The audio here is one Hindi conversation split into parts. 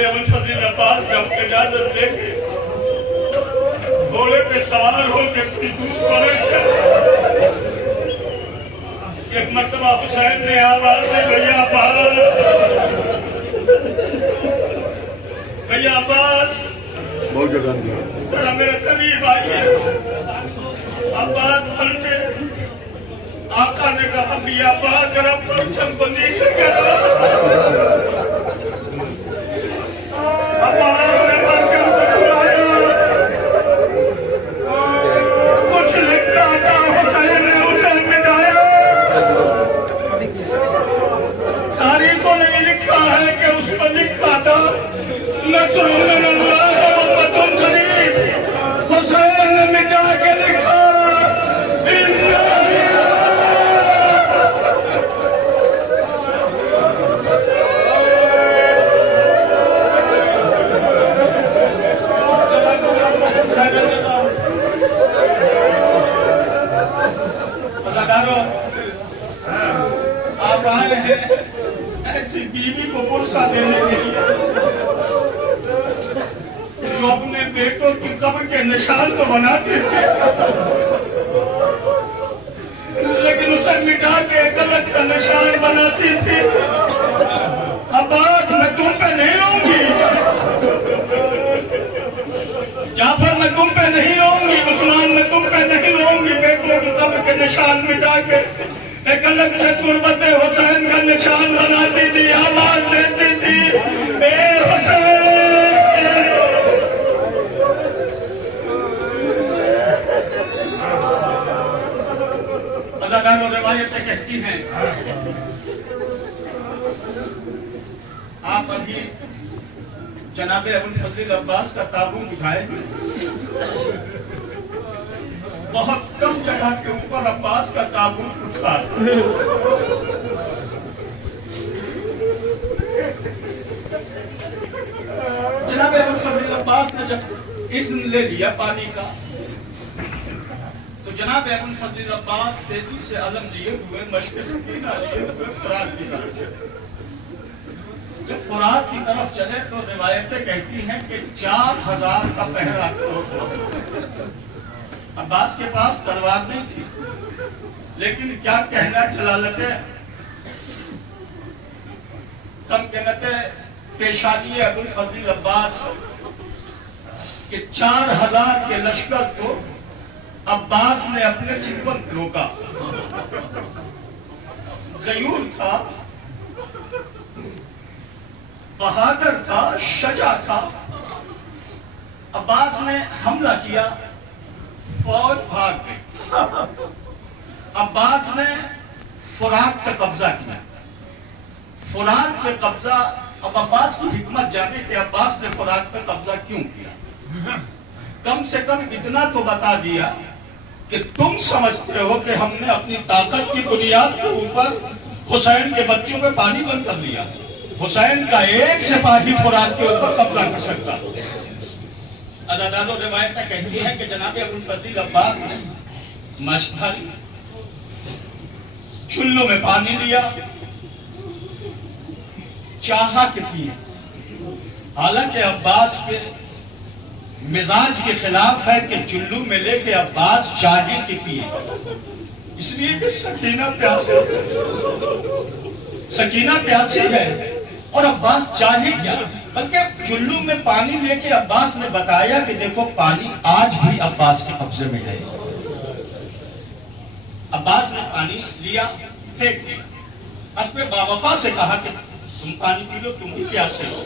जनाब अबुल फजल अब्बास जब इजाजत लेके घोड़े पे सवार होकर दूर पड़े थे, एक मरतबा हुसैन ने आवाज दी, भैया अब्बास बहुत जगह जरा मेरे करीब आइए। अब्बास पलटे, आका ने कहा भैया अब्बास जरा परछम को नीचे करो। अब्बास ने परछम को छुड़ाया, कुछ लिखा था, हुसैन ने उसे मिटाया। तारीख को नहीं लिखा है कि उस पर लिखा था नसरुल्लाह मोहम्मदुन करीम, हुसैन ने मिटा के लिखा आप आए हैं ऐसी बीवी को गुस्सा देने के लिए जो अपने बेटों की कब्र के निशान तो बनाते थे, लेकिन उसे मिटा के गलत का निशान बनाती थी। अब्बास मैं तुम पे नहीं रहूंगी, जाफर मैं तुम पे नहीं रहूंगी, उस्मान मैं तुम पे नहीं रहूंगी। बेटों की कब्र के निशान मिटा के एक अलग से तुर्बत हुसैन का निशान बनाती थी, आवाज देती थी, ए हुसैन। अज़ादारों रिवायतें कहती हैं, आप अभी जनाबे अबुल फजल अब्बास का ताबूत उठाए, बहुत कम जगह के ऊपर अब्बास का ताबूत उठा। जनाब अबुल फजल अब्बास ने जब इज़्न ले लिया पानी का, तो जनाब अबुल फजल अब्बास तेजी से अलम लिए हुए मश्क सकीना लिए हुए फुरात की तरफ चले। जब फुरात की तरफ चले तो रिवायतें कहती हैं कि 4000 का पहरा। अब्बास के पास तलवार नहीं थी, लेकिन क्या कहना जलालते कम कहते पेशानी अबुल फजल अब्बास के 4000 के लश्कर को अब्बास ने अपने चितवन रोका। गयूर था, बहादुर था, शजा था। अब्बास ने हमला किया, फौज भाग गई। अब्बास ने फुरात पे कब्जा किया। फुरात पे कब्जा, अब अब्बास की हिकमत जाने कि अब्बास ने फुरात पे कब्जा क्यों किया। कम से कम इतना तो बता दिया कि तुम समझते हो कि हमने अपनी ताकत की बुनियाद के ऊपर हुसैन के बच्चों पे पानी बंद कर लिया। हुसैन का एक सिपाही फुरात के ऊपर कब्जा कर सकता। अज़ादारों रिवायतें कहती हैं कि जनाब अबुल फजल अब्बास ने मश्क भरी, चुल्लू में पानी लिया, चाहा कि पिए। हालांकि अब्बास के मिजाज के खिलाफ है कि चुल्लू में लेके अब्बास चाहे कि पिए, इसलिए कि सकीना प्यासी है और अब्बास चाहे क्या। बल्कि चुल्लू में पानी लेके अब्बास ने बताया कि देखो पानी आज भी अब्बास के कब्जे में है। अब्बास ने पानी लिया, फेंक दिया। उसने बावफा से कहा कि तुम पानी पी लो, तुम भी प्यासे हो।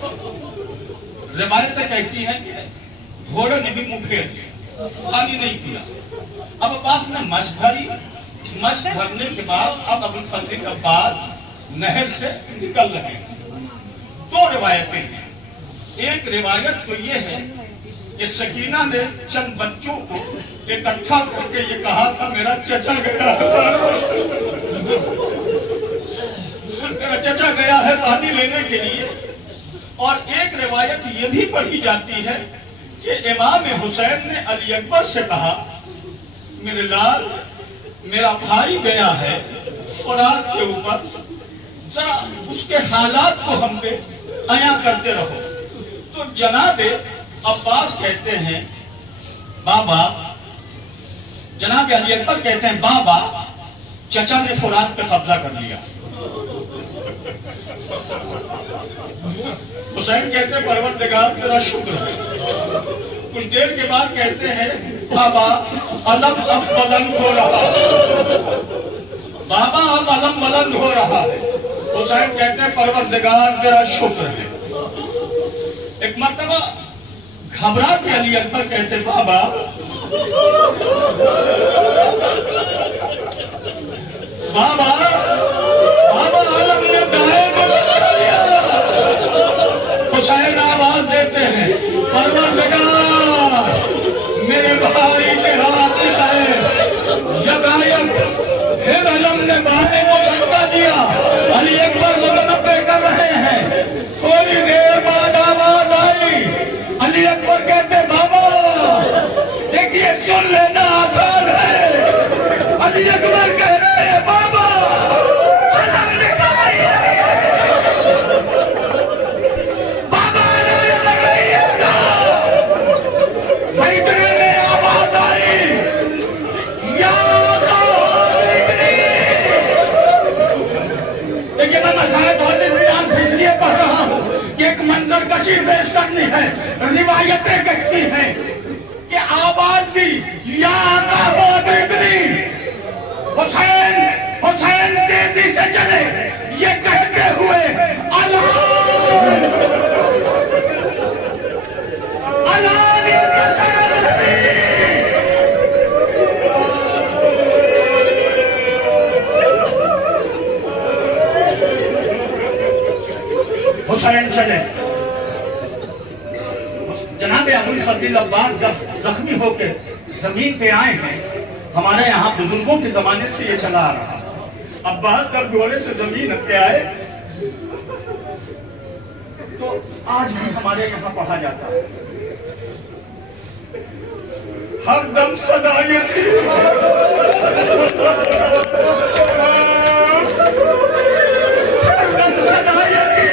रिवायतें कहती हैं कि घोड़े ने भी मुंह फेर लिया, पानी नहीं पिया। अब अब्बास ने मश्क भरी। मश्क भरने के बाद अब अबुल फजल अब्बास नहर से निकल रहे हैं। दो रिवायतें हैं। एक रिवायत तो ये है कि सकीना ने चंद बच्चों को इकट्ठा करके ये कहा था, मेरा चचा गया, मेरा चचा गया है पानी लेने के लिए। और एक रिवायत ये भी पढ़ी जाती है कि इमाम हुसैन ने अली अकबर से कहा, मेरे लाल मेरा भाई गया है फुरात के ऊपर, जरा उसके हालात को हम पे आया करते रहो। तो जनाब अब्बास कहते हैं बाबा, जनाब अली अकबर कहते हैं बाबा, चचा ने फुरात पे कब्जा कर लिया। हुसैन कहते हैं परवरदिगार तेरा शुक्र है। कुछ देर के बाद कहते हैं बाबा अलम अब बुलंद हो रहा है, बाबा अब अलम बुलंद हो रहा है। हुसैन कहते हैं परवरदिगार तेरा शुक्र है। एक मर्तबा घबरा के अली अकबर कहते बाबा बाबा बाबा आलम ने दाएं को कर लिया। हुसैन आवाज देते हैं परवरदिगार मेरे भाई के हाथ है यकायक, फिर आलम ने बाएं को झटका दिया। अली अकबर मुतनब्बे कर रहे हैं। थोड़ी देर बाद आवाज आई, अली अकबर कहते बाबा देखिए सुन लेना आसान है। अली अकबर कह रहे हैं बाबा बाबा इतने में आवाज आई या देखिए मैं मसाले बहुत ध्यान से इसलिए पढ़ रहा हूँ कि एक मंजर कशी पेश करनी है। रिवायतें कहती हैं कि आवाज दी या आता हो अदरिकनी। हुसैन हुसैन तेजी से चले ये कहते हुए अलान अलान हुसैन चले। जनाब अबुल फजील अब्बास जब जख्मी होकर जमीन पे आए हैं, हमारे यहाँ बुजुर्गों के जमाने से ये चला आ रहा। अब्बास जब घोड़े से जमीन पे आए तो आज भी हमारे यहाँ पढ़ा जाता है हर दम सदा ये थी हर दम सदा ये थी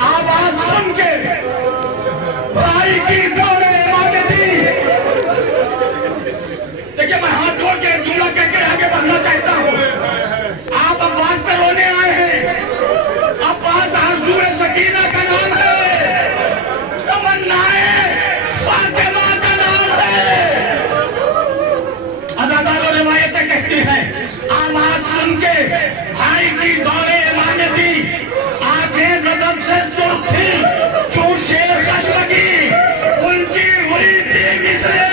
आवाज सुन के भाई की दौड़े मांगे दी। देखिए मैं हाथ जोड़ के जुमला कह के आगे बढ़ना चाहता हूँ। आप अब्बास पे रोने आए हैं। अब्बास आंसू सकीना का नाम है, तमन्नाए फातिमा का नाम है। अज़ादारो रिवायतें कहती हैं आवाज सुन के भाई की दौड़े मांगे दी। आंखें गजब से सुर्ख थी, जो शेर कश लगी उल्टी हुई थी मिसरे।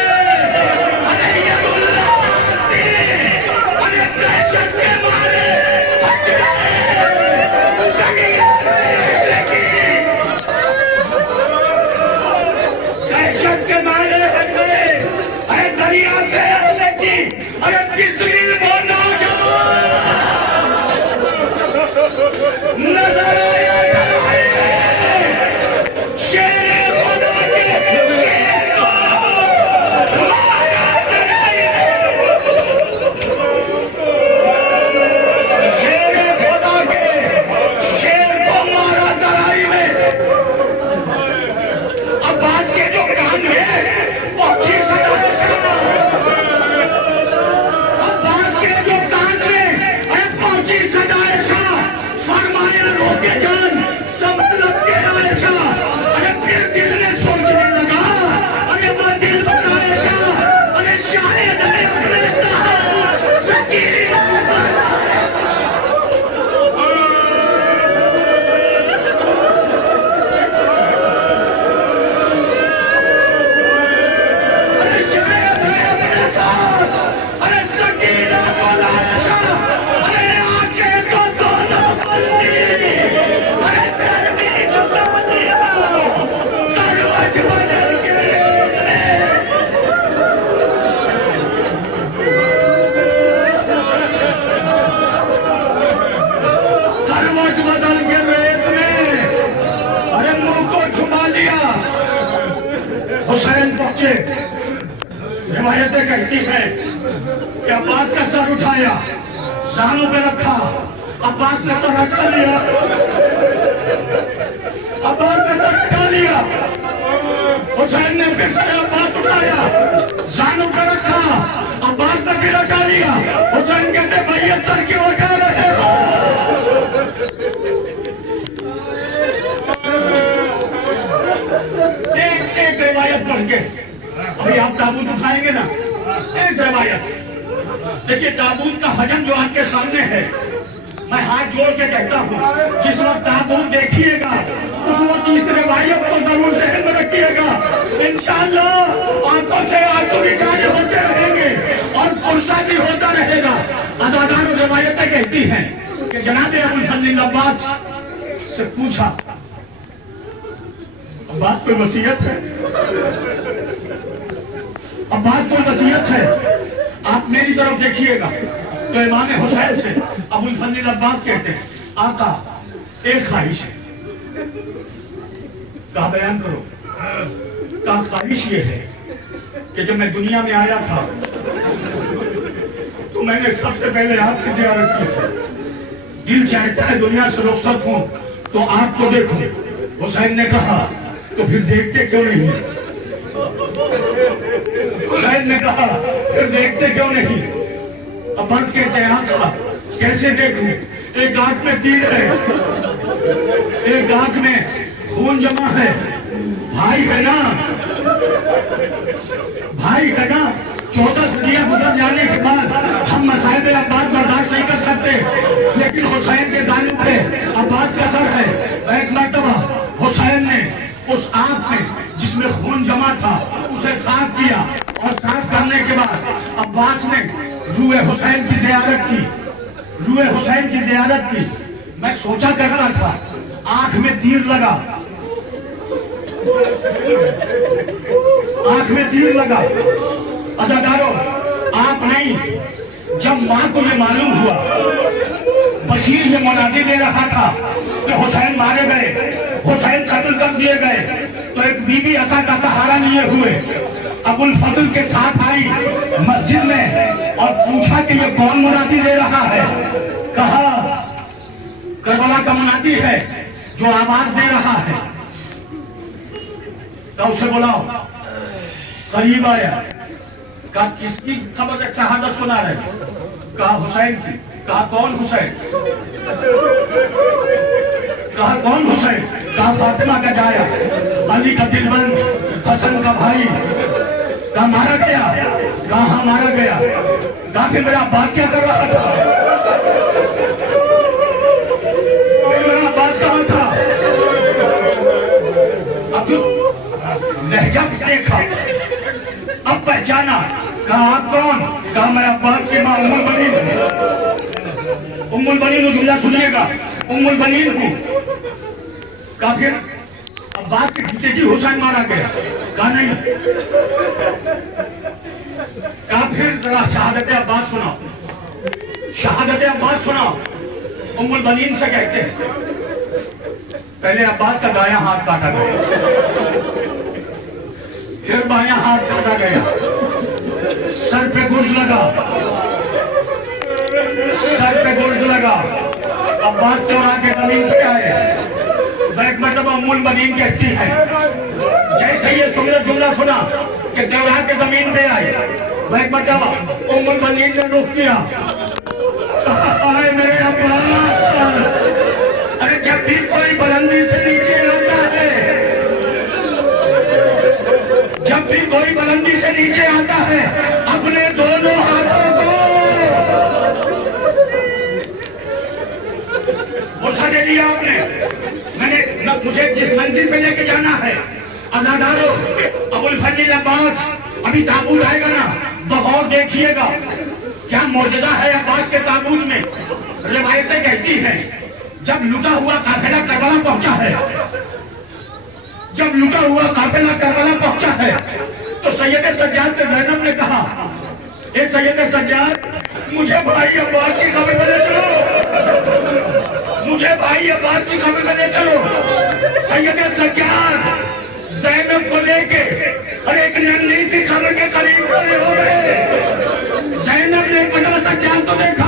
रिवायतें कहती हैं कि अब्बास का सर उठाया, जानों पे रखा, अब्बास ने सर हटा लिया, अब्बास ने सर हटा लिया। हुसैन ने फिर से अब्बास उठाया, जानों पे रखा, अब्बास ने फिर हटा लिया। हुसैन कहते मैयत सर क्यों उठा रहे हो? एक रिवायत पढ़ के अभी आप ताबूत उठाएंगे ना, एक रिवायत देखिए, ताबूत का हजम जो आपके सामने है, मैं हाथ जोड़ के कहता हूँ, जिस वक्त ताबूत देखिएगा उस वक्त इस रिवायत को जरूर ज़हन में रखिएगा। इंशाअल्लाह आंखों से आंसू की जारी होते रहेंगे और पुरसा भी होता रहेगा। अज़ादार रिवायतें कहती हैं कि जनाब अबुल फजल अब्बास से पूछा, अब्बास कोई वसीयत है? अब्बास कोई वसीयत है? आप मेरी तरफ देखिएगा। तो इमाम हुसैन से अबुल फजल अब्बास कहते हैं, आका एक ख्वाहिश है। कहा बयान करो। कहा ख्वाहिश ये है कि जब मैं दुनिया में आया था तो मैंने सबसे पहले आपकी ज़ियारत की थी। दिल चाहता है दुनिया से रुखसत हूं तो आपको देखूं। हुसैन ने कहा तो फिर देखते क्यों नहीं? हुसैन ने कहा फिर देखते क्यों नहीं? अब्बास कहते हैं आका कैसे देखूं? एक आंख में तीर है, एक आंख में खून जमा है, भाई है ना, भाई है ना। 14 सदियां गुजर जाने के बाद हम मसाइब अब्बास बर्दाश्त नहीं कर सकते, लेकिन हुसैन के जानिब पे अब्बास का सर है। एक मर्तबा हुसैन ने उस आंख में जिसमें खून जमा था उसे साफ किया और साफ करने के बाद अब्बास ने रूए हुसैन की ज़ियारत की, रूए हुसैन की ज़ियारत की। मैं सोचा करता था आंख में तीर लगा, आंख में तीर लगा। अज़ादारों आप नहीं, जब मां को ये मालूम हुआ, बशीर ये मुनादी दे रहा था कि हुसैन मारे गए, हुसैन कत्ल कर दिए गए, तो एक बीबी असा का सहारा लिए हुए अबुल फजल के साथ आई मस्जिद में और पूछा कि ये कौन मुनादी दे रहा है? कहा करबला का मुनादी है जो आवाज दे रहा है। तो उसे बुलाओ। करीब आया, कहा किसकी खबर शहादत सुना रहे? कहा हुसैन की। कहा कौन हुसैन? कहा कौन हुसैन? कहा फातिमा का जाया, अली का दिलबंद, हसन का भाई। कहा मारा गया? कहा हाँ मारा गया। कहा फिर मेरा अब्बास क्या कर रहा था? फिर मेरा अब्बास कहाँ था? अब जो लहजा देखा, अब पहचाना। कहा आप कौन? कहा मैं अब्बास की मां उम्मुल बनीन, उम्मुल बनीन जुमला सुनिएगा, उम्मुल बनीन हूं। कहा फिर अब्बास के भतीजे हुसैन मारा गया? कहा नहीं। कहा फिर जरा शहादत अब्बास सुनाओ, शहादत अब्बास सुनाओ। उम्मुल बनीन से कहते हैं पहले अब्बास का दायां हाथ काटा गया, फिर बायां हाथ काटा गया, सर पे गुर्ज लगा, सर पे गुर्ज लगा। अब्बास चौरा के जमीन पे आए। एक मरतबा उम्मुल बनीन कहती है जैसे ये जुमला सुना कि देवरा के जमीन पे आए, एक मरतबा उम्मुल बनीन ने रुख किया, मेरे अब्बास। अरे जब भी कोई बुलंदी से नीचे आता है, जब भी कोई बुलंदी से नीचे आता है, अपने दोनों हाथों को गुस्सा दे लिया आपने। मैंने मुझे जिस मंजिल पे लेके जाना है, अज़ादारों अबुल फजल अब्बास अभी ताबूत आएगा ना, बगौर देखिएगा क्या मौजज़ा है अब्बास के ताबूत में। रिवायतें कहती हैं जब लुटा हुआ काफिला करबला पहुंचा है, जब लुटा हुआ काफिला करबला पहुंचा है, तो सैयद सज्जाद से ज़ैनब ने कहा, ए सैयद सज्जाद मुझे भाई अब्बास की खबर में ले चलो, मुझे भाई अब्बास की खबर में ले चलो। सैयद सज्जाद ज़ैनब को लेके और एक नन्ही सी खबर के करीब खड़े हो रहे। ज़ैनब ने एक मतलब सज्जाद तो देखा